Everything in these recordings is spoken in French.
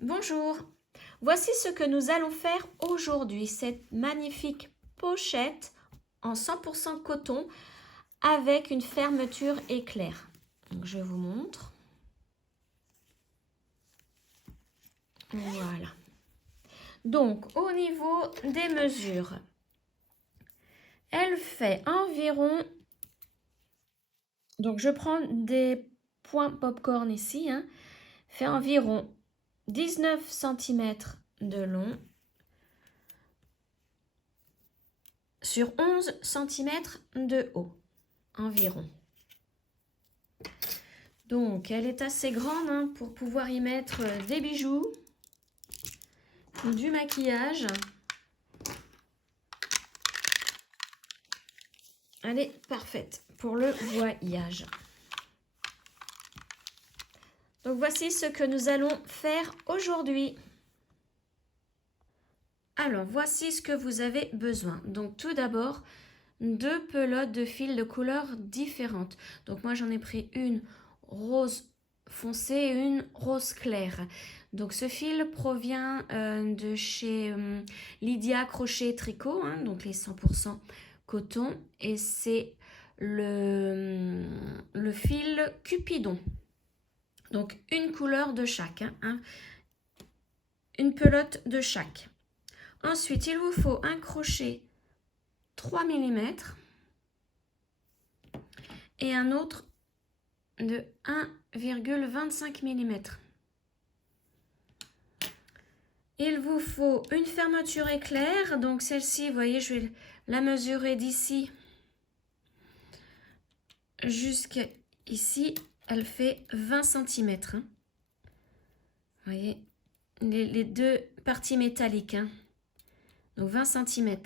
Bonjour, voici ce que nous allons faire aujourd'hui. Cette magnifique pochette en 100% coton avec une fermeture éclair. Donc, je vous montre. Voilà. Donc, au niveau des mesures, elle fait environ... Donc, je prends des points popcorn ici. Fait environ 19 cm de long sur 11 cm de haut environ. Donc elle est assez grande pour pouvoir y mettre des bijoux, du maquillage. Elle est parfaite pour le voyage. Donc voici ce que nous allons faire aujourd'hui. Alors voici ce que vous avez besoin. Donc tout d'abord, 2 pelotes de fil de couleurs différentes. Donc moi j'en ai pris une rose foncé et une rose claire. Donc ce fil provient de chez Lydia Crochet Tricot, donc les 100% coton, et c'est le fil Cupidon. Donc une couleur de chaque, une pelote de chaque. Ensuite il vous faut un crochet 3 mm et un autre de 1,25 mm. Il vous faut une fermeture éclair, donc celle-ci, vous voyez, je vais la mesurer d'ici jusqu'à ici, elle fait 20 cm. Vous voyez, les deux parties métalliques, donc 20 cm.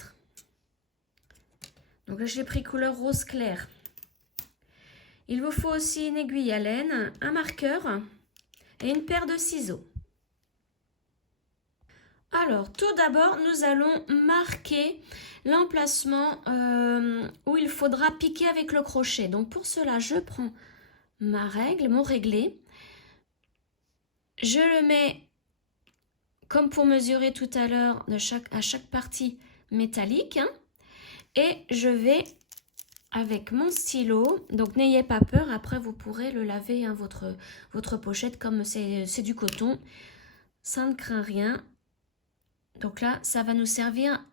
Donc là, j'ai pris couleur rose clair. Il vous faut aussi une aiguille à laine, un marqueur et une paire de ciseaux. Alors, tout d'abord, nous allons marquer l'emplacement où il faudra piquer avec le crochet. Donc, pour cela, je prends ma règle, mon réglé. Je le mets, comme pour mesurer tout à l'heure, à chaque partie métallique. Et je vais, avec mon stylo, donc n'ayez pas peur, après vous pourrez le laver, votre pochette, comme c'est du coton. Ça ne craint rien. Donc là, ça va nous servir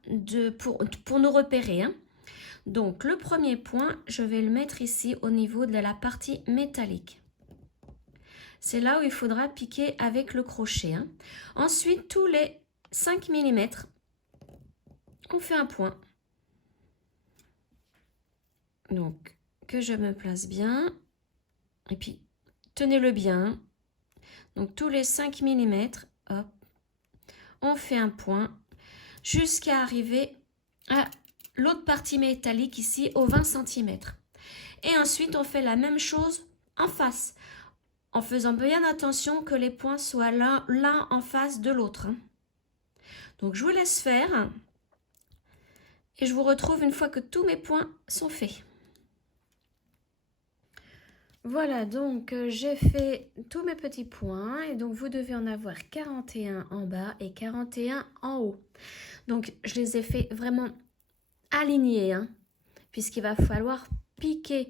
pour nous repérer. Donc le premier point, je vais le mettre ici au niveau de la partie métallique. C'est là où il faudra piquer avec le crochet. Ensuite, tous les 5 mm, on fait un point. Donc, que je me place bien. Et puis, tenez-le bien. Donc, tous les 5 mm, hop, on fait un point jusqu'à arriver à l'autre partie métallique ici au 20 cm. Et ensuite, on fait la même chose en face, en faisant bien attention que les points soient l'un en face de l'autre. Donc, je vous laisse faire et je vous retrouve une fois que tous mes points sont faits. Voilà, donc j'ai fait tous mes petits points et donc vous devez en avoir 41 en bas et 41 en haut. Donc, je les ai fait vraiment alignés, puisqu'il va falloir piquer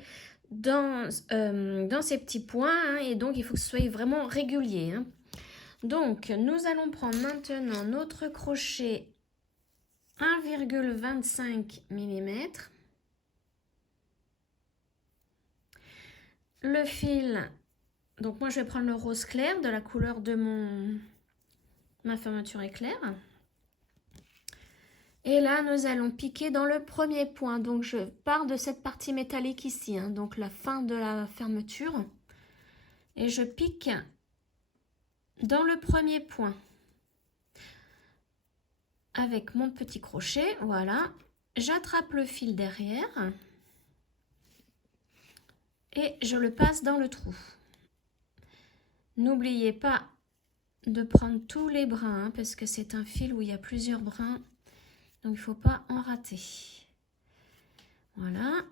dans ces petits points et donc il faut que ce soit vraiment régulier. Donc, nous allons prendre maintenant notre crochet 1,25 mm. Le fil, donc moi je vais prendre le rose clair de la couleur de ma fermeture éclair. Et là, nous allons piquer dans le premier point. Donc, je pars de cette partie métallique ici, donc la fin de la fermeture. Et je pique dans le premier point. Avec mon petit crochet, voilà. J'attrape le fil derrière. Et je le passe dans le trou. N'oubliez pas de prendre tous les brins, parce que c'est un fil où il y a plusieurs brins. Donc, il ne faut pas en rater. Voilà.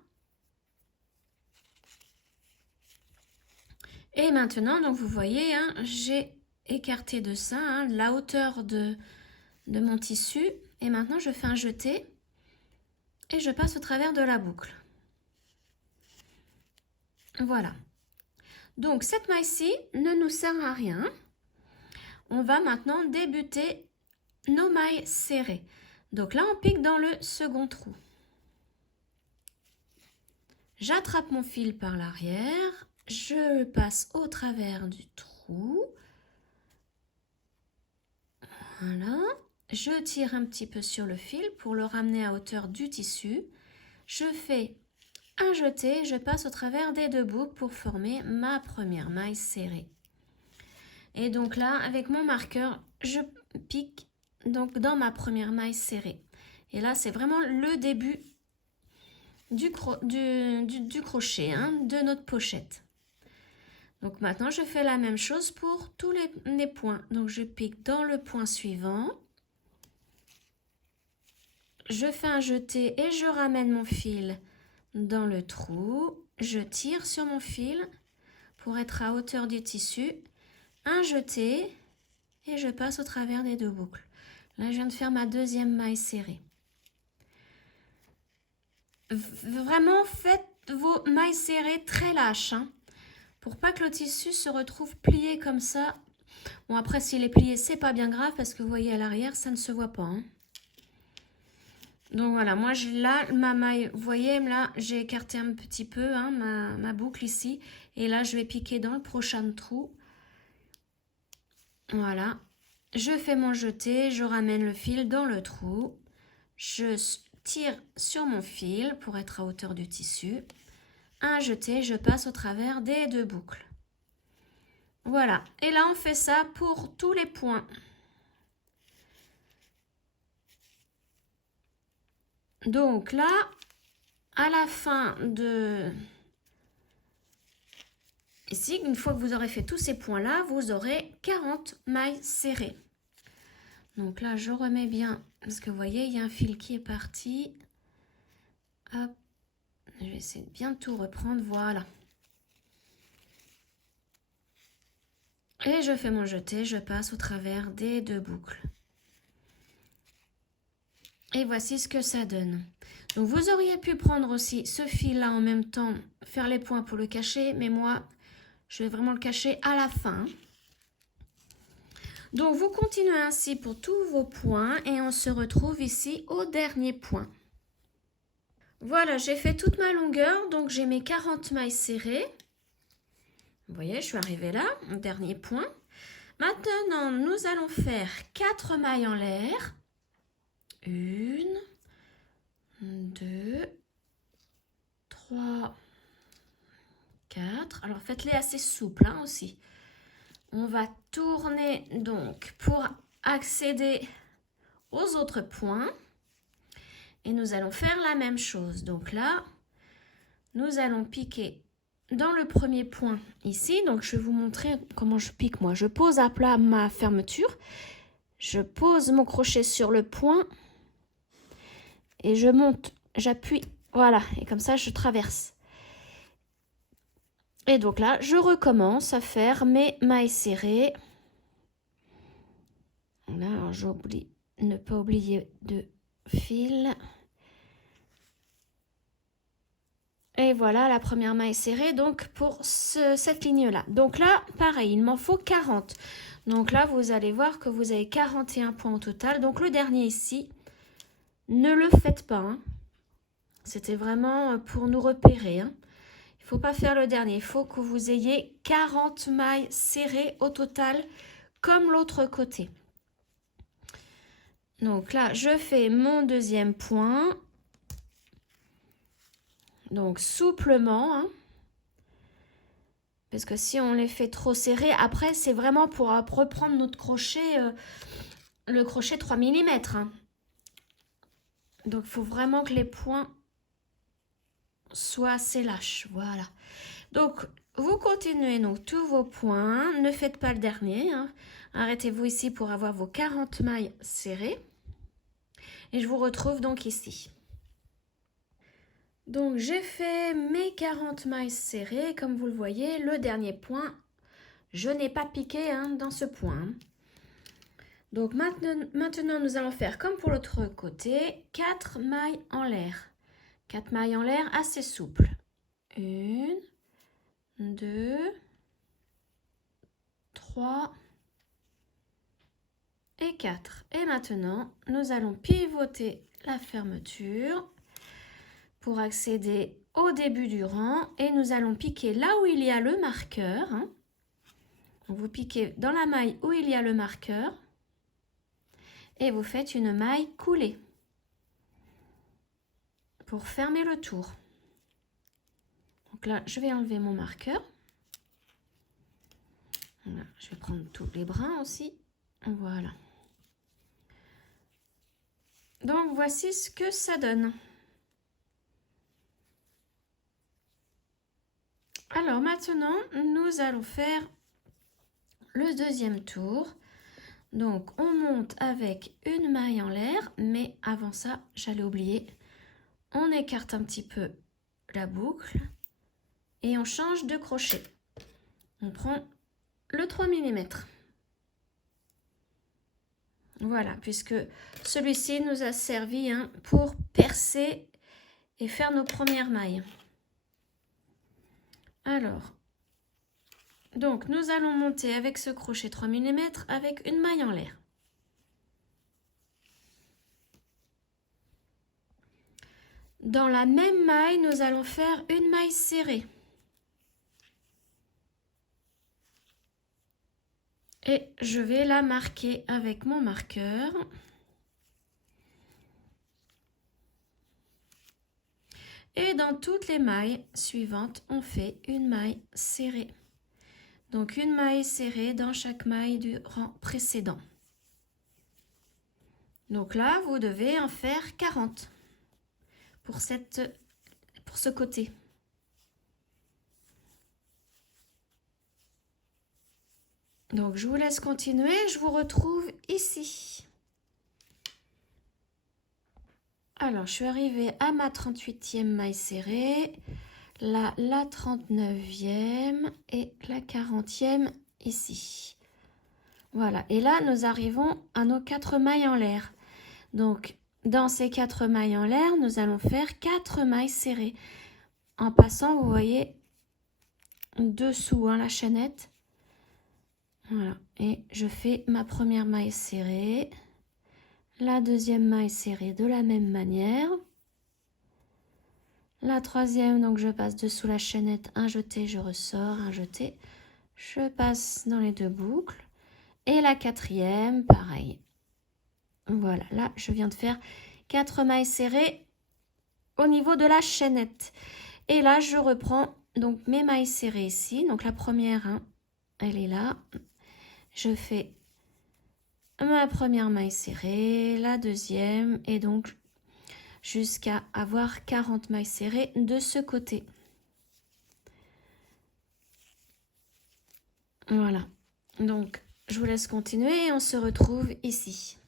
Et maintenant, donc vous voyez, j'ai écarté de ça, hein, la hauteur de mon tissu. Et maintenant, je fais un jeté et je passe au travers de la boucle. Voilà. Donc, cette maille-ci ne nous sert à rien. On va maintenant débuter nos mailles serrées. Donc là, on pique dans le second trou. J'attrape mon fil par l'arrière, je le passe au travers du trou. Voilà. Je tire un petit peu sur le fil pour le ramener à hauteur du tissu. Je fais un jeté, je passe au travers des deux boucles pour former ma première maille serrée. Et donc là, avec mon marqueur, je pique donc dans ma première maille serrée. Et là, c'est vraiment le début du crochet, hein, de notre pochette. Donc maintenant, je fais la même chose pour tous les points. Donc je pique dans le point suivant. Je fais un jeté et je ramène mon fil dans le trou. Je tire sur mon fil pour être à hauteur du tissu. Un jeté et je passe au travers des deux boucles. Là, je viens de faire ma deuxième maille serrée. Vraiment, faites vos mailles serrées très lâches, hein, pour pas que le tissu se retrouve plié comme ça. Bon, après, s'il est plié, c'est pas bien grave parce que vous voyez à l'arrière, ça ne se voit pas, hein. Donc voilà, moi, là, ma maille, vous voyez, là, j'ai écarté un petit peu, hein, ma boucle ici. Et là, je vais piquer dans le prochain trou. Voilà. Je fais mon jeté, je ramène le fil dans le trou. Je tire sur mon fil pour être à hauteur du tissu. Un jeté, je passe au travers des deux boucles. Voilà. Et là, on fait ça pour tous les points. Donc là, à la fin de... Ici, une fois que vous aurez fait tous ces points-là, vous aurez 40 mailles serrées. Donc là, je remets bien, parce que vous voyez, il y a un fil qui est parti. Hop, je vais essayer de bien tout reprendre, voilà. Et je fais mon jeté, je passe au travers des deux boucles. Et voici ce que ça donne. Donc vous auriez pu prendre aussi ce fil-là en même temps, faire les points pour le cacher, mais moi, je vais vraiment le cacher à la fin. Donc vous continuez ainsi pour tous vos points et on se retrouve ici au dernier point. Voilà, j'ai fait toute ma longueur, donc j'ai mes 40 mailles serrées. Vous voyez, je suis arrivée là, au dernier point. Maintenant, nous allons faire 4 mailles en l'air. 1, 2, 3, 4. Alors faites-les assez souples, hein, aussi. On va tourner donc pour accéder aux autres points. Et nous allons faire la même chose. Donc là, nous allons piquer dans le premier point ici. Donc je vais vous montrer comment je pique moi. Je pose à plat ma fermeture. Je pose mon crochet sur le point. Et je monte, j'appuie. Voilà, et comme ça je traverse. Et donc là, je recommence à faire mes mailles serrées. Là, alors j'oublie, ne pas oublier de fil. Et voilà la première maille serrée donc pour cette ligne-là. Donc là, pareil, il m'en faut 40. Donc là, vous allez voir que vous avez 41 points au total. Donc le dernier ici, ne le faites pas, hein. C'était vraiment pour nous repérer, hein. Il ne faut pas faire le dernier. Il faut que vous ayez 40 mailles serrées au total, comme l'autre côté. Donc là, je fais mon deuxième point. Donc souplement, hein. Parce que si on les fait trop serrés, après, c'est vraiment pour reprendre notre crochet, le crochet 3 mm. Hein. Donc, il faut vraiment que les points soient assez lâches. Voilà. Donc, vous continuez donc tous vos points. Ne faites pas le dernier. Hein. Arrêtez-vous ici pour avoir vos 40 mailles serrées. Et je vous retrouve donc ici. Donc, j'ai fait mes 40 mailles serrées. Comme vous le voyez, le dernier point, Je n'ai pas piqué hein, dans ce point. Hein. Donc maintenant, nous allons faire comme pour l'autre côté, 4 mailles en l'air. 4 mailles en l'air assez souples. 1, 2, 3 et 4. Et maintenant, nous allons pivoter la fermeture pour accéder au début du rang et nous allons piquer là où il y a le marqueur. Hein. Vous piquez dans la maille où il y a le marqueur et vous faites une maille coulée pour fermer le tour. Donc là, je vais enlever mon marqueur. Voilà, je vais prendre tous les brins aussi. Voilà. Donc voici ce que ça donne. Alors maintenant, nous allons faire le deuxième tour. Donc on monte avec une maille en l'air, mais avant ça, j'allais oublier, on écarte un petit peu la boucle et on change de crochet. On prend le 3 mm. Voilà, puisque celui-ci nous a servi hein, pour percer et faire nos premières mailles. Alors, donc nous allons monter avec ce crochet 3 mm avec une maille en l'air. Dans la même maille, nous allons faire une maille serrée. Et je vais la marquer avec mon marqueur. Et dans toutes les mailles suivantes, on fait une maille serrée. Donc une maille serrée dans chaque maille du rang précédent. Donc là, vous devez en faire 40 pour ce côté. Donc je vous laisse continuer, je vous retrouve ici. Alors je suis arrivée à ma 38e maille serrée, là la 39e et la 40e ici. Voilà, et là nous arrivons à nos 4 mailles en l'air. Donc dans ces 4 mailles en l'air, nous allons faire 4 mailles serrées. En passant, vous voyez, dessous hein, la chaînette. Voilà, et je fais ma première maille serrée, la deuxième maille serrée de la même manière, la troisième, donc je passe dessous la chaînette, un jeté, je ressors, un jeté, je passe dans les deux boucles, et la quatrième, pareil. Voilà, là je viens de faire 4 mailles serrées au niveau de la chaînette. Et là je reprends donc mes mailles serrées ici, donc la première, hein, elle est là. Je fais ma première maille serrée, la deuxième et donc jusqu'à avoir 40 mailles serrées de ce côté. Voilà, donc je vous laisse continuer et on se retrouve ici.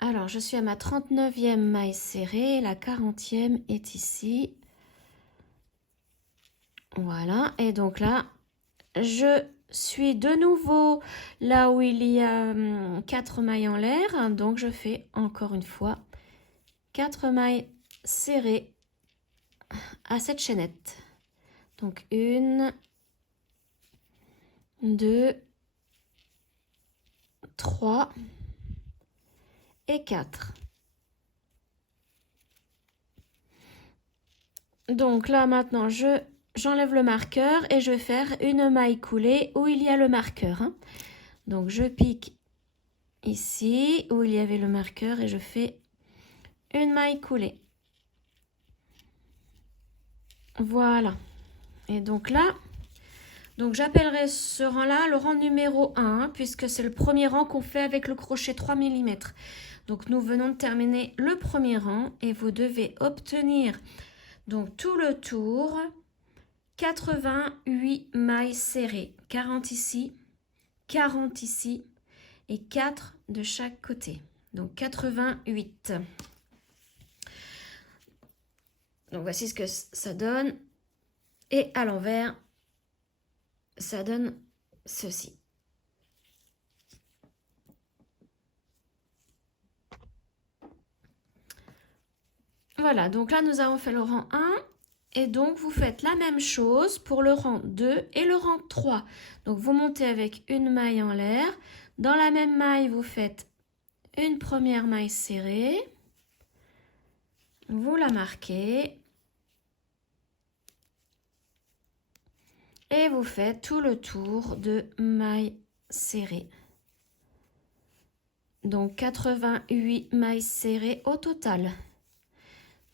Alors je suis à ma 39e maille serrée, la 40e est ici. Voilà, et donc là, je suis de nouveau là où il y a 4 mailles en l'air, donc je fais encore une fois 4 mailles serrées à cette chaînette. Donc 1, 2, 3 et 4. Donc là maintenant j'enlève le marqueur et je vais faire une maille coulée où il y a le marqueur. Hein. Donc je pique ici où il y avait le marqueur et je fais une maille coulée. Voilà. Et donc là, j'appellerai ce rang-là le rang numéro 1, hein, puisque c'est le premier rang qu'on fait avec le crochet 3 mm. Donc nous venons de terminer le premier rang et vous devez obtenir donc tout le tour 88 mailles serrées, 40 ici, 40 ici et 4 de chaque côté. Donc 88. Donc voici ce que ça donne. Et à l'envers, ça donne ceci. Voilà, donc là nous avons fait le rang 1 et donc vous faites la même chose pour le rang 2 et le rang 3. Donc vous montez avec une maille en l'air. Dans la même maille, vous faites une première maille serrée. Vous la marquez. Et vous faites tout le tour de mailles serrées. Donc 88 mailles serrées au total.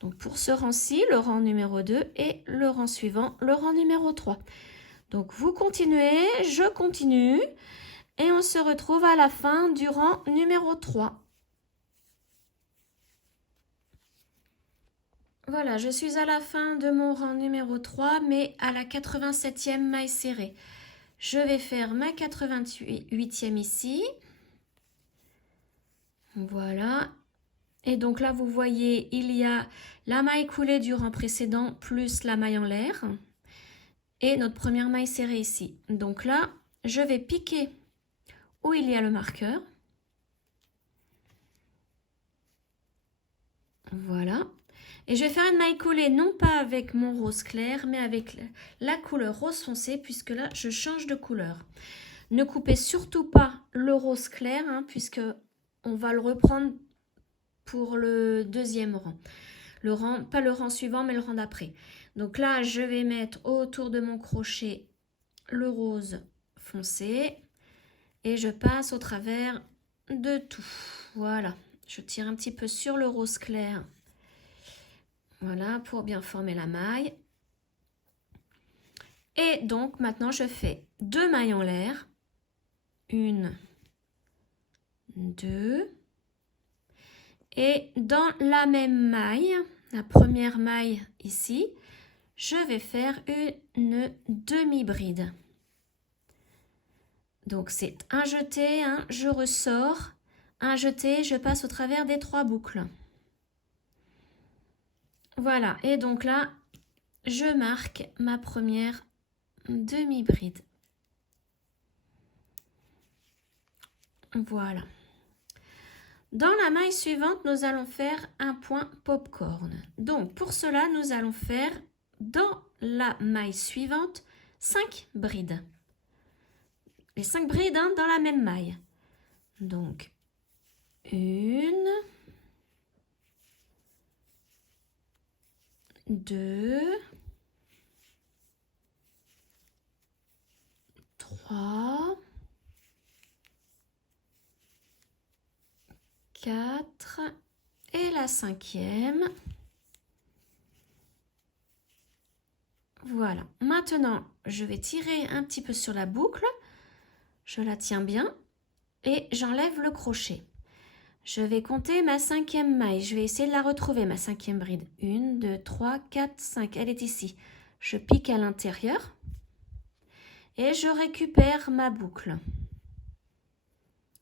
Donc pour ce rang-ci, le rang numéro 2 et le rang suivant, le rang numéro 3. Donc vous continuez, je continue et on se retrouve à la fin du rang numéro 3. Voilà, je suis à la fin de mon rang numéro 3, mais à la 87e maille serrée. Je vais faire ma 88e ici. Voilà. Et donc là, vous voyez, il y a la maille coulée du rang précédent plus la maille en l'air. Et notre première maille serrée ici. Donc là, je vais piquer où il y a le marqueur. Voilà. Et je vais faire une maille coulée, non pas avec mon rose clair, mais avec la couleur rose foncé, puisque là, je change de couleur. Ne coupez surtout pas le rose clair, hein, puisque on va le reprendre pour le deuxième rang. Le rang, pas le rang suivant, mais le rang d'après. Donc là, je vais mettre autour de mon crochet le rose foncé et je passe au travers de tout. Voilà, je tire un petit peu sur le rose clair. Voilà, pour bien former la maille. Et donc, maintenant, je fais 2 mailles en l'air. 1, 2. Et dans la même maille, la première maille ici, je vais faire une demi-bride. Donc, c'est un jeté, je ressors, un jeté, je passe au travers des 3 boucles. Voilà, et donc là, je marque ma première demi-bride. Voilà. Dans la maille suivante, nous allons faire un point popcorn. Donc, pour cela, nous allons faire dans la maille suivante 5 brides. Les 5 brides dans la même maille. Donc, 1, 2, 3, 4 et la 5e. Voilà. Maintenant, je vais tirer un petit peu sur la boucle. Je la tiens bien et j'enlève le crochet. Je vais compter ma 5e maille. Je vais essayer de la retrouver, ma 5e bride. 1, 2, 3, 4, 5. Elle est ici. Je pique à l'intérieur et je récupère ma boucle.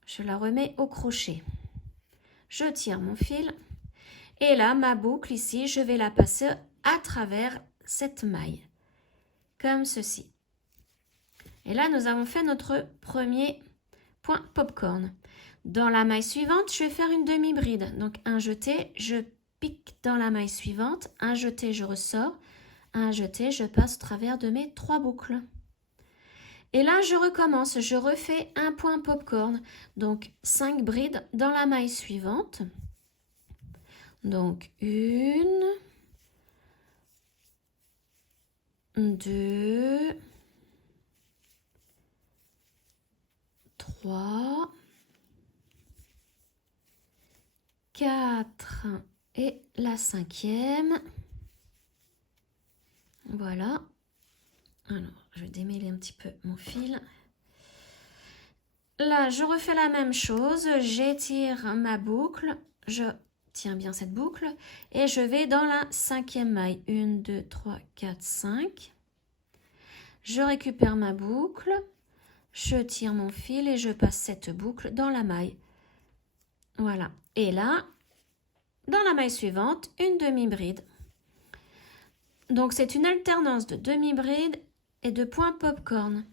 Je la remets au crochet. Je tire mon fil et là, ma boucle ici, je vais la passer à travers cette maille, comme ceci. Et là, nous avons fait notre premier point popcorn. Dans la maille suivante, je vais faire une demi-bride. Donc, un jeté, je pique dans la maille suivante. Un jeté, je ressors. Un jeté, je passe au travers de mes 3 boucles. Et là, je recommence. Je refais un point popcorn. Donc, 5 brides dans la maille suivante. Donc, 1, 2, 3, 4 et la 5e. Voilà. Alors, je vais démêler un petit peu mon fil. Là, je refais la même chose. J'étire ma boucle. Je tiens bien cette boucle. Et je vais dans la 5e maille. 1, 2, 3, 4, 5. Je récupère ma boucle. Je tire mon fil et je passe cette boucle dans la maille. Voilà. Et là, dans la maille suivante, une demi-bride. Donc, c'est une alternance de demi-bride et de point popcorn.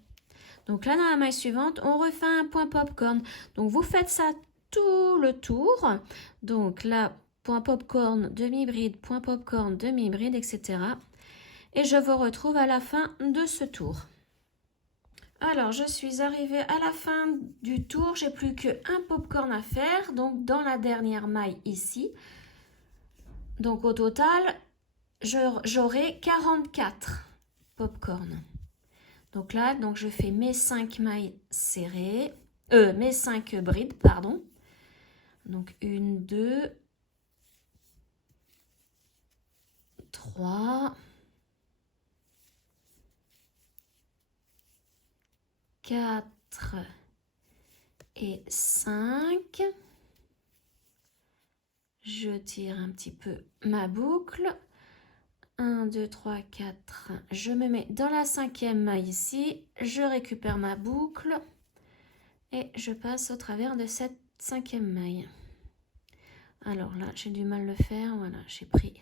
Donc là, dans la maille suivante, on refait un point popcorn. Donc vous faites ça tout le tour. Donc là, point popcorn, demi-bride, point popcorn, demi-bride, etc. Et je vous retrouve à la fin de ce tour. Alors, je suis arrivée à la fin du tour. J'ai plus qu'un popcorn à faire. Donc, dans la dernière maille ici. Donc, au total, j'aurai 44 popcorn. Donc là, je fais mes 5 mailles serrées. Mes 5 brides, pardon. Donc, 1, 2, 3... 4 et 5. Je tire un petit peu ma boucle. 1, 2, 3, 4. Je me mets dans la 5e maille ici. Je récupère ma boucle. Et je passe au travers de cette 5e maille. Alors là, j'ai du mal à le faire. Voilà, j'ai pris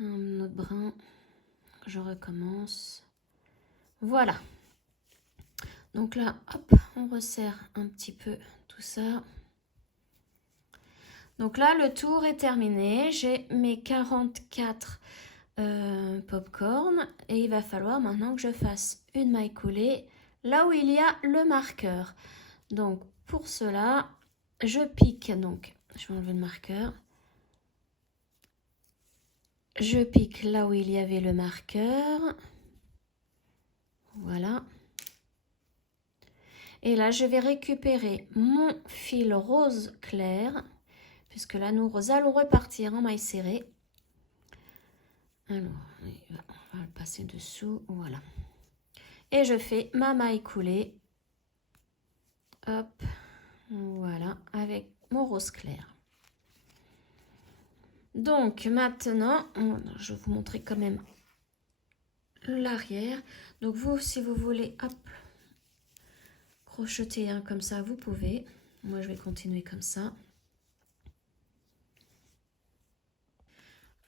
un autre brin. Je recommence. Voilà. Donc là, hop, on resserre un petit peu tout ça. Donc là, le tour est terminé. J'ai mes 44 popcorn. Et il va falloir maintenant que je fasse une maille coulée là où il y a le marqueur. Donc pour cela, je pique. Donc, je vais enlever le marqueur. Je pique là où il y avait le marqueur. Voilà. Et là, je vais récupérer mon fil rose clair, puisque là, nous allons repartir en maille serrée. Alors, on va le passer dessous, voilà. Et je fais ma maille coulée. Hop, voilà, avec mon rose clair. Donc, maintenant, je vais vous montrer quand même l'arrière. Donc, vous, si vous voulez, hop, crocheter comme ça, vous pouvez. Moi, je vais continuer comme ça.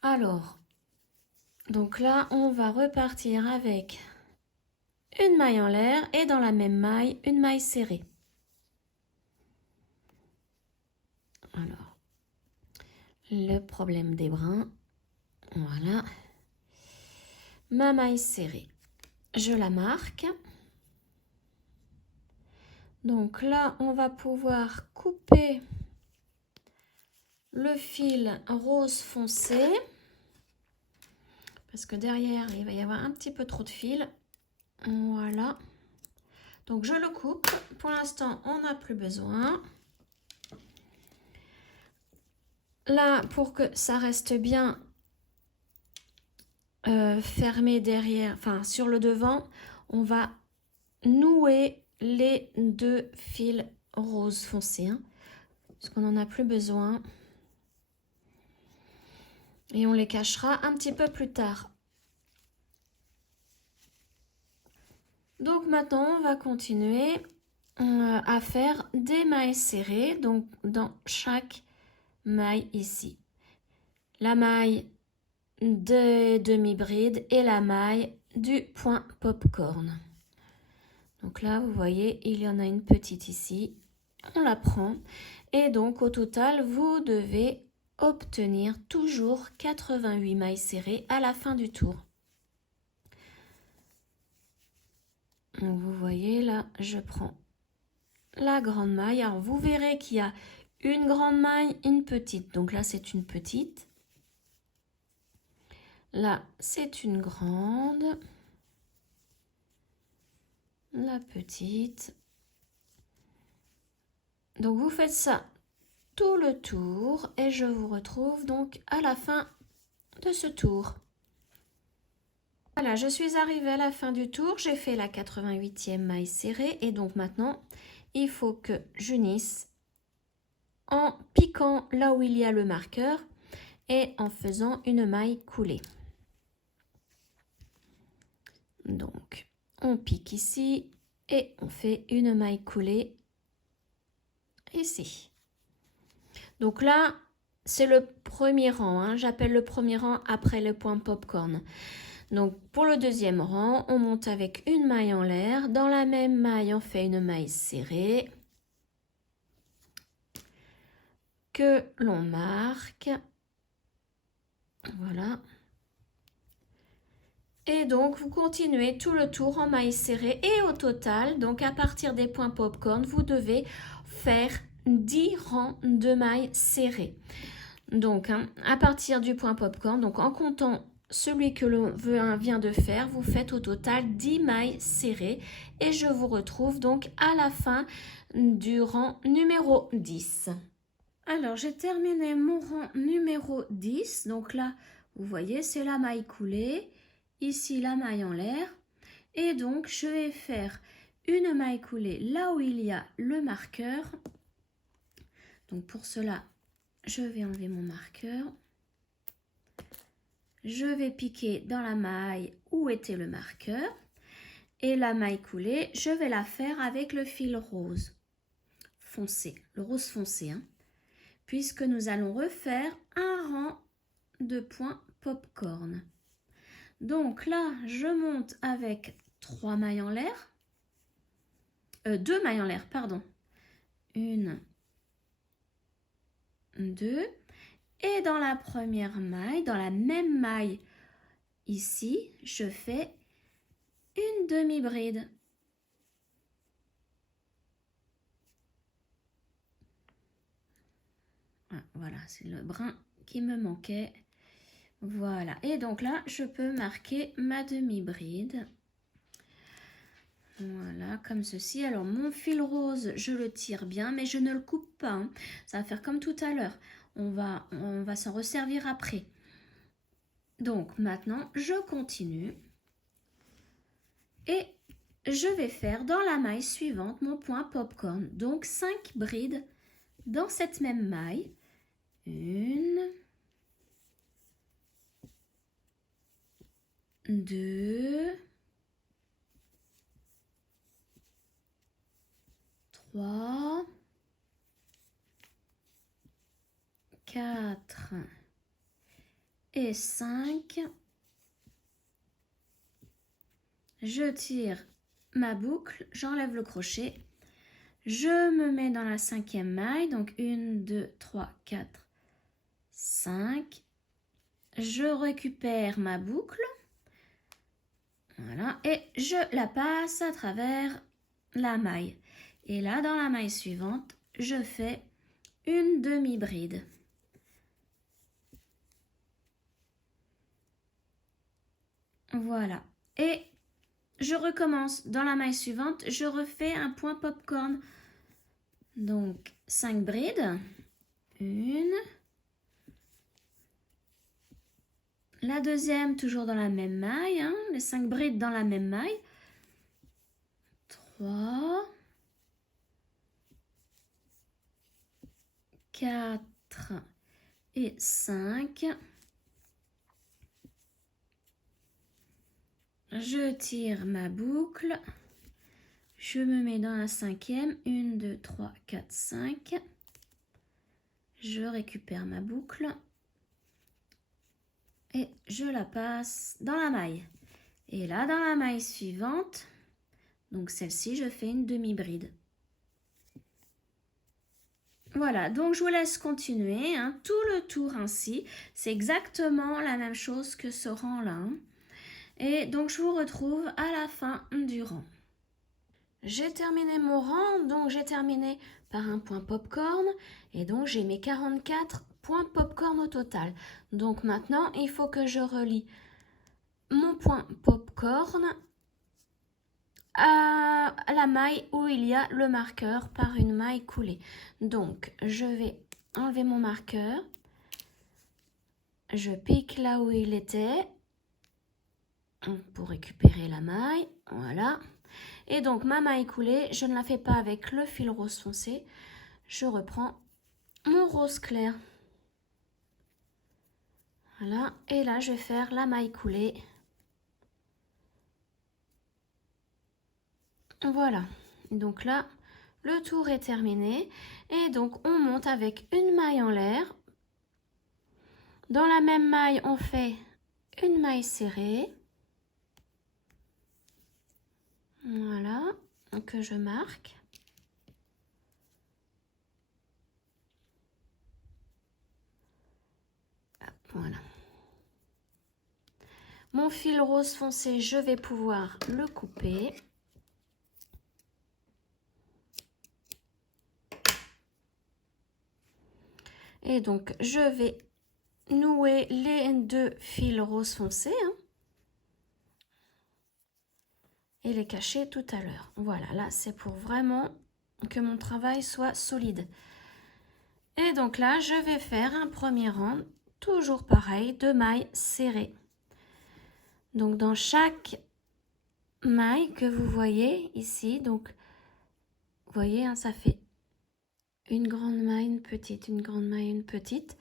Alors, donc là, on va repartir avec une maille en l'air et dans la même maille, une maille serrée. Alors, le problème des brins, voilà. Ma maille serrée, je la marque. Donc là, on va pouvoir couper le fil rose foncé. Parce que derrière, il va y avoir un petit peu trop de fil. Voilà. Donc, je le coupe. Pour l'instant, on n'a plus besoin. Là, pour que ça reste bien fermé derrière, enfin sur le devant, on va nouer les deux fils rose foncé. Parce qu'on n'en a plus besoin. Et on les cachera un petit peu plus tard. Donc maintenant, on va continuer à faire des mailles serrées. Donc dans chaque maille ici. La maille de demi-bride et la maille du point popcorn. Donc là, vous voyez, il y en a une petite ici. On la prend. Et donc, au total, vous devez obtenir toujours 88 mailles serrées à la fin du tour. Donc, vous voyez, là, je prends la grande maille. Alors, vous verrez qu'il y a une grande maille, une petite. Donc là, c'est une petite. Là, c'est une grande. La petite. Donc, vous faites ça tout le tour et je vous retrouve donc à la fin de ce tour. Voilà, je suis arrivée à la fin du tour. J'ai fait la 88e maille serrée et donc maintenant, il faut que j'unisse en piquant là où il y a le marqueur et en faisant une maille coulée. Donc, on pique ici et on fait une maille coulée ici. Donc là, c'est le premier rang. J'appelle le premier rang après le point popcorn. Donc pour le deuxième rang, on monte avec une maille en l'air. Dans la même maille, on fait une maille serrée que l'on marque. Voilà. Et donc vous continuez tout le tour en maille serrée et au total, donc à partir des points popcorn, vous devez faire 10 rangs de mailles serrées. Donc à partir du point popcorn, donc en comptant celui que l'on vient de faire, vous faites au total 10 mailles serrées et je vous retrouve donc à la fin du rang numéro 10. Alors j'ai terminé mon rang numéro 10, donc là vous voyez c'est la maille coulée, ici la maille en l'air et donc je vais faire une maille coulée là où il y a le marqueur. Donc pour cela je vais enlever mon marqueur. Je vais piquer dans la maille où était le marqueur et la maille coulée, je vais la faire avec le fil rose foncé, le rose foncé, puisque nous allons refaire un rang de points popcorn. Donc là, je monte avec 3 mailles en l'air, 2 mailles en l'air, pardon. 1, 2. Et dans la première maille, dans la même maille ici, je fais une demi-bride. Voilà, c'est le brin qui me manquait. Voilà, et donc là, je peux marquer ma demi-bride. Voilà, comme ceci. Alors, mon fil rose, je le tire bien, mais je ne le coupe pas. Ça va faire comme tout à l'heure. On va s'en resservir après. Donc, maintenant, je continue. Et je vais faire dans la maille suivante mon point popcorn. Donc, 5 brides dans cette même maille. 1, 2, 3, 4 et 5. Je tire ma boucle, j'enlève le crochet. Je me mets dans la 5e maille, donc 1, 2, 3, 4, 5. Je récupère ma boucle. Voilà, et je la passe à travers la maille. Et là, dans la maille suivante, je fais une demi-bride. Voilà. Et je recommence dans la maille suivante, je refais un point popcorn. Donc 5 brides. 1. La deuxième, toujours dans la même maille, les 5 brides dans la même maille. 3. 4 et 5. Je tire ma boucle, je me mets dans la 5e, 1, 2, 3, 4, 5. Je récupère ma boucle et je la passe dans la maille. Et là, dans la maille suivante, donc celle-ci, je fais une demi-bride. Voilà, donc je vous laisse continuer, tout le tour ainsi. C'est exactement la même chose que ce rang-là. Et donc, je vous retrouve à la fin du rang. J'ai terminé mon rang, donc j'ai terminé par un point popcorn. Et donc, j'ai mes 44 points popcorn au total. Donc, maintenant, il faut que je relie mon point popcorn à la maille où il y a le marqueur par une maille coulée. Donc, je vais enlever mon marqueur. Je pique là où il était pour récupérer la maille, voilà. Et donc ma maille coulée, je ne la fais pas avec le fil rose foncé, je reprends mon rose clair. Voilà, et là je vais faire la maille coulée. Voilà, donc là le tour est terminé et donc on monte avec une maille en l'air. Dans la même maille, on fait une maille serrée. Voilà, que je marque. Voilà. Mon fil rose foncé, je vais pouvoir le couper. Et donc, je vais nouer les 2 fils rose foncé et les cacher tout à l'heure. Voilà, là, c'est pour vraiment que mon travail soit solide. Et donc là, je vais faire un premier rang, toujours pareil, de mailles serrées. Donc, dans chaque maille que vous voyez ici, donc, vous voyez, ça fait une grande maille, une petite, une grande maille, une petite.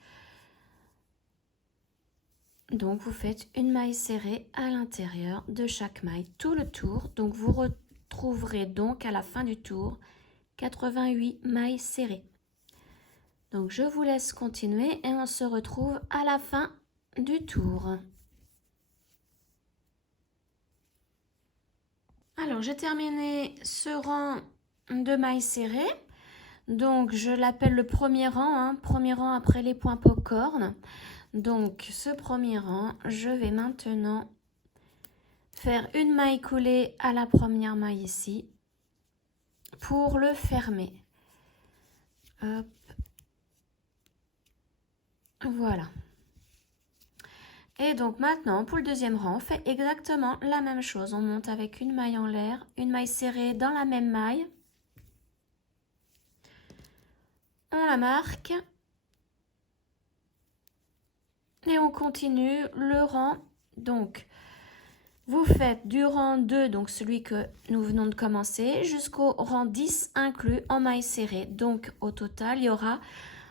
Donc, vous faites une maille serrée à l'intérieur de chaque maille, tout le tour. Donc, vous retrouverez donc à la fin du tour 88 mailles serrées. Donc, je vous laisse continuer et on se retrouve à la fin du tour. Alors, j'ai terminé ce rang de mailles serrées. Donc, je l'appelle le premier rang, premier rang après les points popcorn. Donc, ce premier rang, je vais maintenant faire une maille coulée à la première maille ici pour le fermer. Hop. Voilà. Et donc maintenant, pour le deuxième rang, on fait exactement la même chose. On monte avec une maille en l'air, une maille serrée dans la même maille. On la marque. Et on continue le rang. Donc, vous faites du rang 2, donc celui que nous venons de commencer, jusqu'au rang 10 inclus en maille serrée. Donc, au total, il y aura,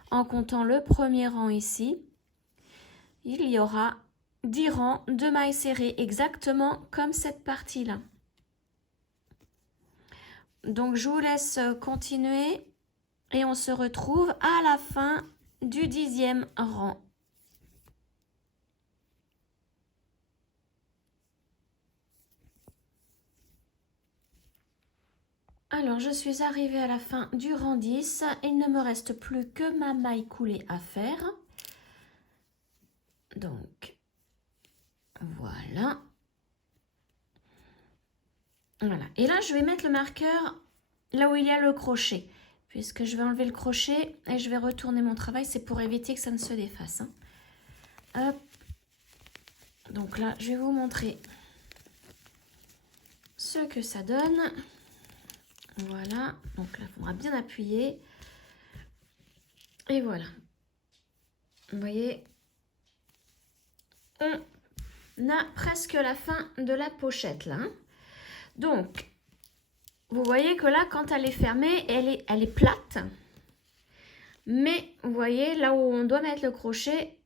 en comptant le premier rang ici, il y aura 10 rangs de mailles serrées, exactement comme cette partie-là. Donc, je vous laisse continuer et on se retrouve à la fin du 10e rang. Alors, je suis arrivée à la fin du rang 10. Il ne me reste plus que ma maille coulée à faire. Donc, voilà. Voilà. Et là, je vais mettre le marqueur là où il y a le crochet. Puisque je vais enlever le crochet et je vais retourner mon travail. C'est pour éviter que ça ne se défasse. Hop. Donc là, je vais vous montrer ce que ça donne. Voilà. Donc là, il faudra bien appuyer. Et voilà. Vous voyez, on a presque la fin de la pochette là. Donc, vous voyez que là, quand elle est fermée, elle est plate. Mais vous voyez, là où on doit mettre le crochet,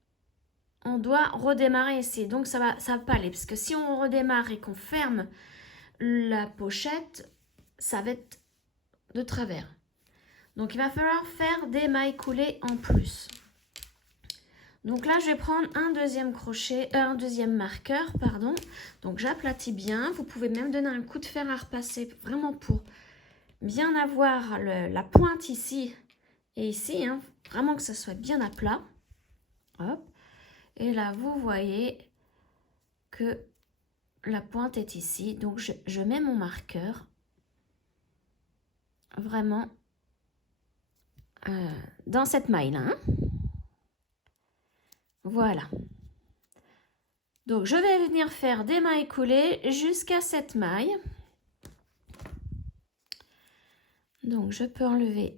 on doit redémarrer ici. Donc, ça va pas aller. Parce que si on redémarre et qu'on ferme la pochette, ça va être de travers. Donc, il va falloir faire des mailles coulées en plus. Donc là, je vais prendre un deuxième crochet, un deuxième marqueur, pardon. Donc, j'aplatis bien. Vous pouvez même donner un coup de fer à repasser, vraiment pour bien avoir la pointe ici et ici, vraiment que ça soit bien à plat. Hop. Et là, vous voyez que la pointe est ici. Donc, je mets mon marqueur vraiment dans cette maille-là. Voilà. Donc, je vais venir faire des mailles coulées jusqu'à cette maille. Donc, je peux enlever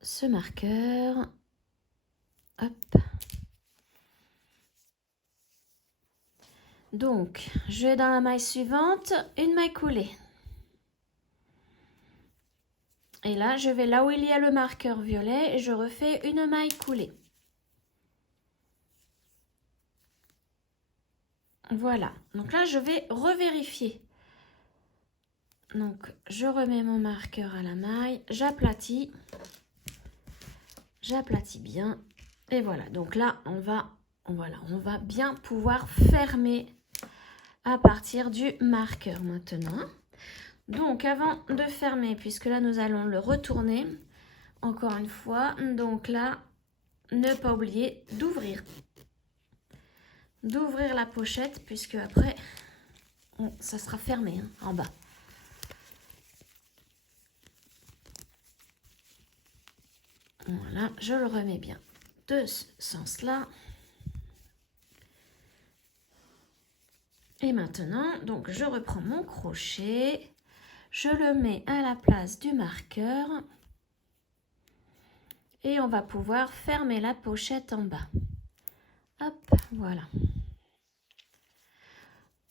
ce marqueur. Hop. Donc, je vais dans la maille suivante, une maille coulée. Et là, je vais là où il y a le marqueur violet et je refais une maille coulée. Voilà. Donc là, je vais revérifier. Donc, je remets mon marqueur à la maille, j'aplatis bien. Et voilà. Donc là, on va bien pouvoir fermer à partir du marqueur maintenant. Donc avant de fermer, puisque là nous allons le retourner encore une fois, donc là ne pas oublier d'ouvrir la pochette, puisque après ça sera fermé hein, en bas. Voilà, je le remets bien de ce sens-là. Et maintenant, donc je reprends mon crochet, je le mets à la place du marqueur et on va pouvoir fermer la pochette en bas. Hop, voilà.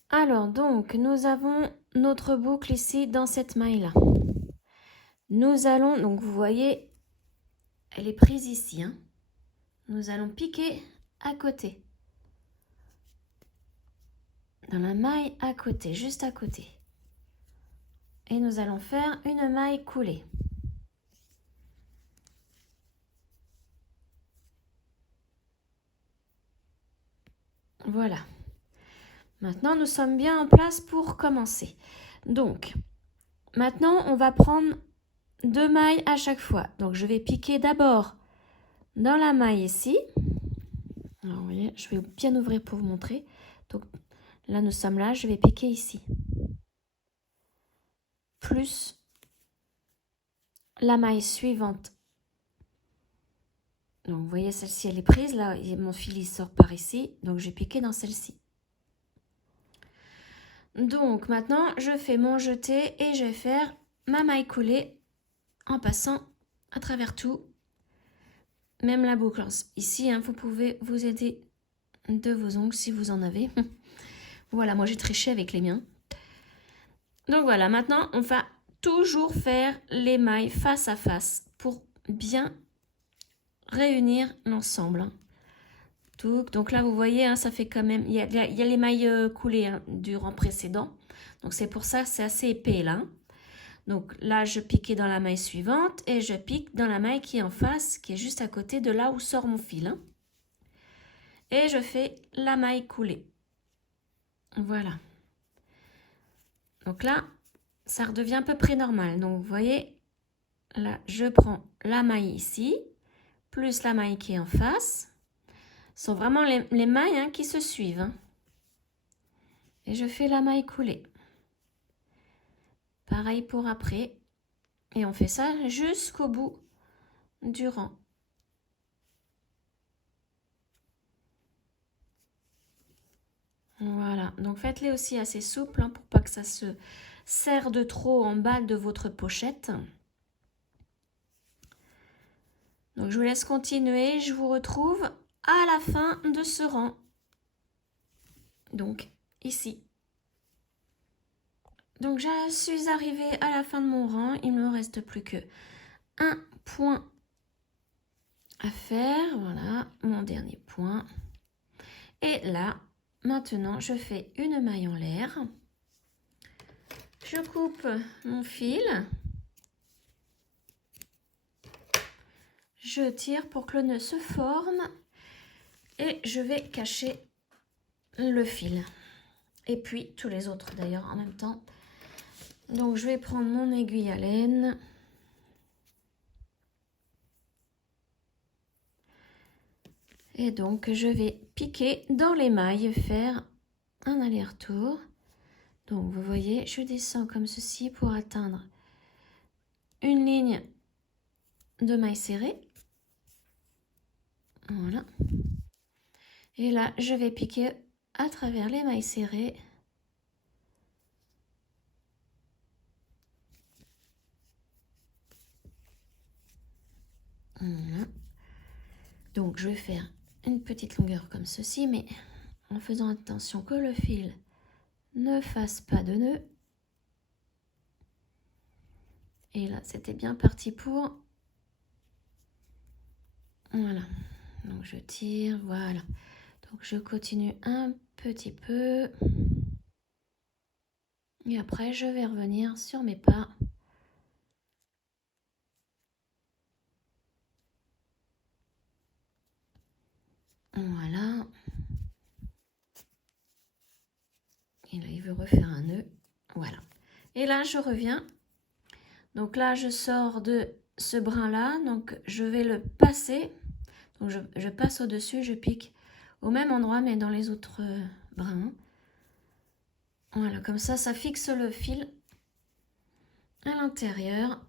Alors donc, nous avons notre boucle ici dans cette maille-là. Nous allons, donc vous voyez, elle est prise ici. Hein. Nous allons piquer à côté. Dans la maille à côté, juste à côté. Et nous allons faire une maille coulée. Voilà. Maintenant, nous sommes bien en place pour commencer. Donc, maintenant, on va prendre 2 mailles à chaque fois. Donc, je vais piquer d'abord dans la maille ici. Alors, vous voyez, je vais bien ouvrir pour vous montrer. Donc, là, nous sommes là. Je vais piquer ici. Plus la maille suivante. Donc, vous voyez, celle-ci, elle est prise. Là, et mon fil, il sort par ici. Donc, j'ai piqué dans celle-ci. Donc, maintenant, je fais mon jeté et je vais faire ma maille coulée en passant à travers tout, même la boucle. Ici, hein, vous pouvez vous aider de vos ongles si vous en avez. Voilà, moi j'ai triché avec les miens. Donc voilà, maintenant on va toujours faire les mailles face à face pour bien réunir l'ensemble. Donc là vous voyez, hein, ça fait quand même, il y a les mailles coulées hein, du rang précédent. Donc c'est pour ça c'est assez épais là. Donc là, je piquais dans la maille suivante et je pique dans la maille qui est en face, qui est juste à côté de là où sort mon fil. Hein. Et je fais la maille coulée. Voilà. Donc là, ça redevient à peu près normal. Donc vous voyez, là, je prends la maille ici, plus la maille qui est en face. Ce sont vraiment les mailles hein, qui se suivent. Hein. Et je fais la maille coulée. Pareil pour après. Et on fait ça jusqu'au bout du rang. Voilà, donc faites-les aussi assez souples hein, pour pas que ça se serre de trop en bas de votre pochette. Donc je vous laisse continuer, je vous retrouve à la fin de ce rang. Donc ici. Donc je suis arrivée à la fin de mon rang, il ne me reste plus que un point à faire. Voilà, mon dernier point. Et là, maintenant, je fais une maille en l'air. Je coupe mon fil. Je tire pour que le nœud se forme. Et je vais cacher le fil. Et puis, tous les autres d'ailleurs en même temps. Donc, je vais prendre mon aiguille à laine. Et donc, je vais piquer dans les mailles, faire un aller-retour. Donc, vous voyez, je descends comme ceci pour atteindre une ligne de mailles serrées. Voilà. Et là, je vais piquer à travers les mailles serrées. Voilà. Donc, je vais faire une petite longueur comme ceci, mais en faisant attention que le fil ne fasse pas de nœud. Et là, c'était bien parti pour. Voilà. Donc, je tire, voilà. Donc, je continue un petit peu. Et après, je vais revenir sur mes pas. Voilà. Et là, il veut refaire un nœud. Voilà. Et là, je reviens. Donc là, je sors de ce brin-là. Donc, je vais le passer. Donc, je passe au-dessus, je pique au même endroit, mais dans les autres brins. Voilà, comme ça fixe le fil à l'intérieur.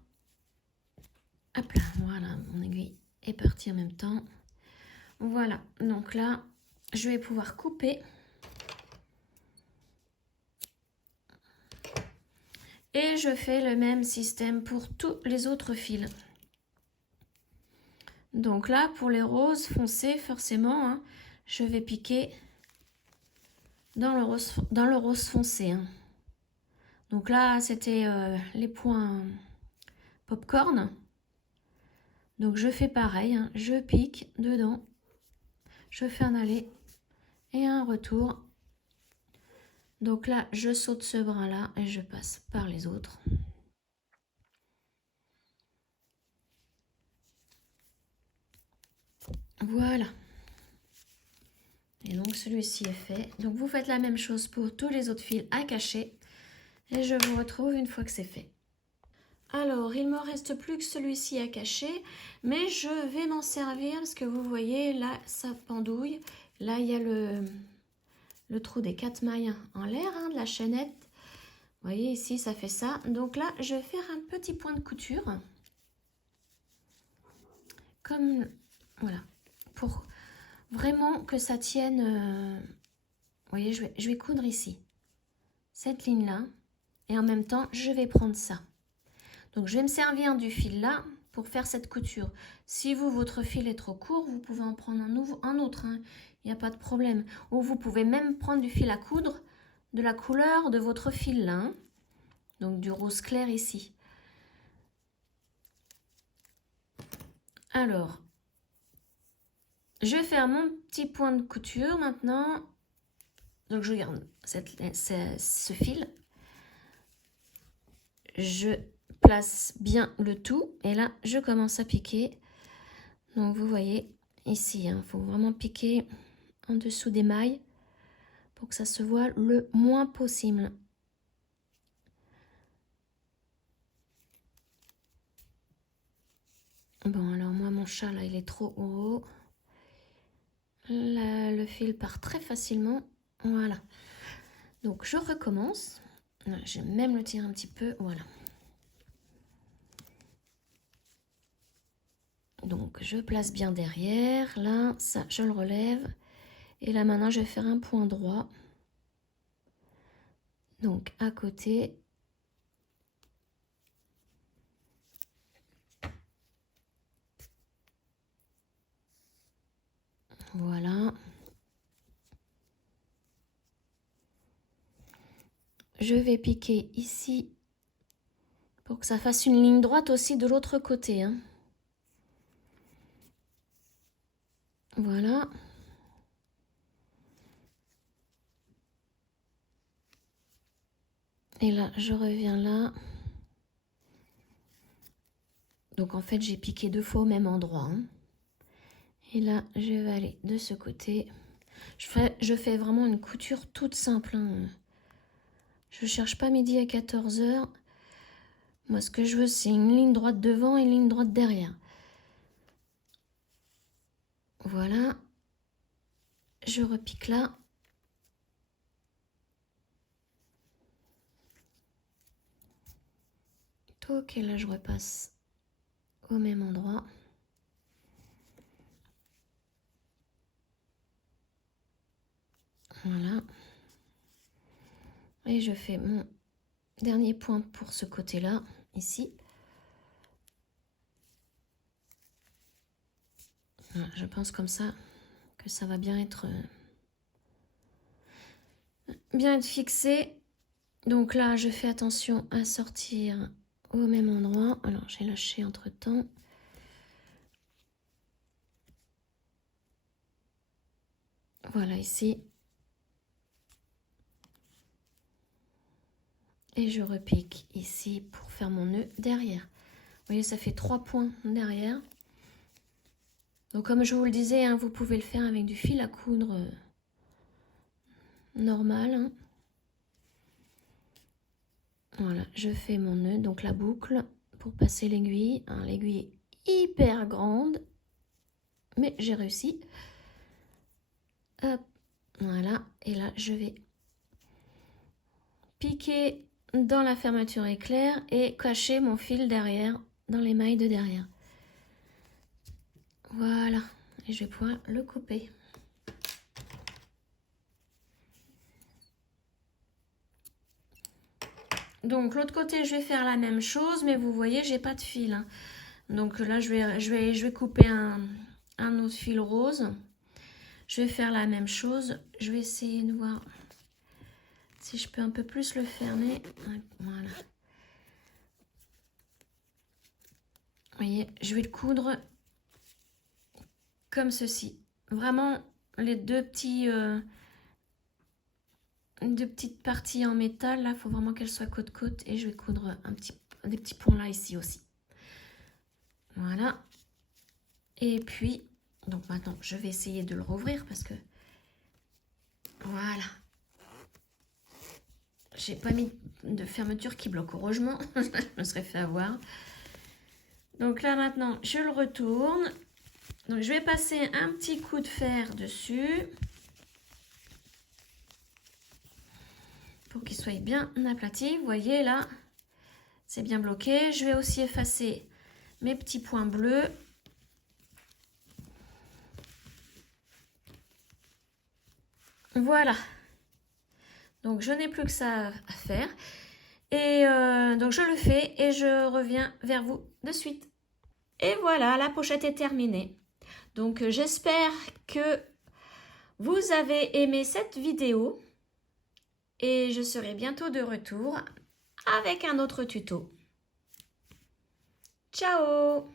Hop là, voilà, mon aiguille est partie en même temps. Voilà, donc là, je vais pouvoir couper. Et je fais le même système pour tous les autres fils. Donc là, pour les roses foncés, forcément, hein, je vais piquer dans le rose foncé. Hein. Donc là, c'était les points popcorn. Donc je fais pareil, hein, je pique dedans, je fais un aller et un retour. Donc là, je saute ce brin-là et je passe par les autres. Voilà. Et donc celui-ci est fait. Donc vous faites la même chose pour tous les autres fils à cacher. Et je vous retrouve une fois que c'est fait. Alors, il ne me reste plus que celui-ci à cacher. Mais je vais m'en servir parce que vous voyez, là, ça pendouille. Là, il y a le trou des 4 mailles en l'air, hein, de la chaînette. Vous voyez, ici, ça fait ça. Donc là, je vais faire un petit point de couture. Comme, voilà, pour vraiment que ça tienne. Vous voyez, je vais coudre ici, cette ligne-là. Et en même temps, je vais prendre ça. Donc, je vais me servir du fil là pour faire cette couture. Si vous, votre fil est trop court, vous pouvez en prendre un autre. Hein. Il n'y a pas de problème. Ou vous pouvez même prendre du fil à coudre de la couleur de votre fil là. Hein. Donc, du rose clair ici. Alors, je vais faire mon petit point de couture maintenant. Donc, je garde ce fil. Je place bien le tout et là je commence à piquer. Donc vous voyez ici, il faut vraiment piquer en dessous des mailles pour que ça se voit le moins possible. Bon, alors moi mon chat là il est trop haut. Là, le fil part très facilement. Voilà. Donc je recommence. Je vais même le tirer un petit peu. Voilà. Donc je place bien derrière. Là, ça, je le relève. Et là maintenant, je vais faire un point droit. Donc à côté. Voilà. Je vais piquer ici pour que ça fasse une ligne droite aussi de l'autre côté. Hein. Voilà. Et là, je reviens là. Donc en fait, j'ai piqué 2 fois au même endroit. Hein. Et là, je vais aller de ce côté. Je fais vraiment une couture toute simple. Hein. Je cherche pas midi à 14 h. Moi, ce que je veux, c'est une ligne droite devant et une ligne droite derrière. Voilà. Je repique là. Ok, là, je repasse au même endroit. Voilà. Et je fais mon dernier point pour ce côté-là, ici. Voilà, je pense comme ça que ça va bien être fixé. Donc là, je fais attention à sortir au même endroit. Alors, j'ai lâché entre-temps. Voilà, ici. Et je repique ici pour faire mon nœud derrière. Vous voyez, ça fait 3 points derrière. Donc, comme je vous le disais, hein, vous pouvez le faire avec du fil à coudre normal. Hein. Voilà, je fais mon nœud, donc la boucle pour passer l'aiguille. Hein, l'aiguille est hyper grande, mais j'ai réussi. Hop, voilà, et là je vais piquer dans la fermeture éclair et cacher mon fil derrière, dans les mailles de derrière. Voilà, et je vais pouvoir le couper. Donc l'autre côté je vais faire la même chose, mais vous voyez j'ai pas de fil. Hein. Donc là je vais couper un autre fil rose. Je vais faire la même chose. Je vais essayer de voir si je peux un peu plus le fermer. Voilà. Vous voyez, je vais le coudre comme ceci. Vraiment les deux petites parties en métal. Là, il faut vraiment qu'elles soient côte-côte. Et je vais coudre des petits points là, ici aussi. Voilà. Et puis, donc maintenant, je vais essayer de le rouvrir parce que... Voilà. J'ai pas mis de fermeture qui bloque, heureusement. Je me serais fait avoir. Donc là, maintenant, je le retourne. Donc, je vais passer un petit coup de fer dessus. Pour qu'il soit bien aplati. Vous voyez, là, c'est bien bloqué. Je vais aussi effacer mes petits points bleus. Voilà. Donc, je n'ai plus que ça à faire. Et donc, je le fais et je reviens vers vous de suite. Et voilà, la pochette est terminée. Donc, j'espère que vous avez aimé cette vidéo. Et je serai bientôt de retour avec un autre tuto. Ciao!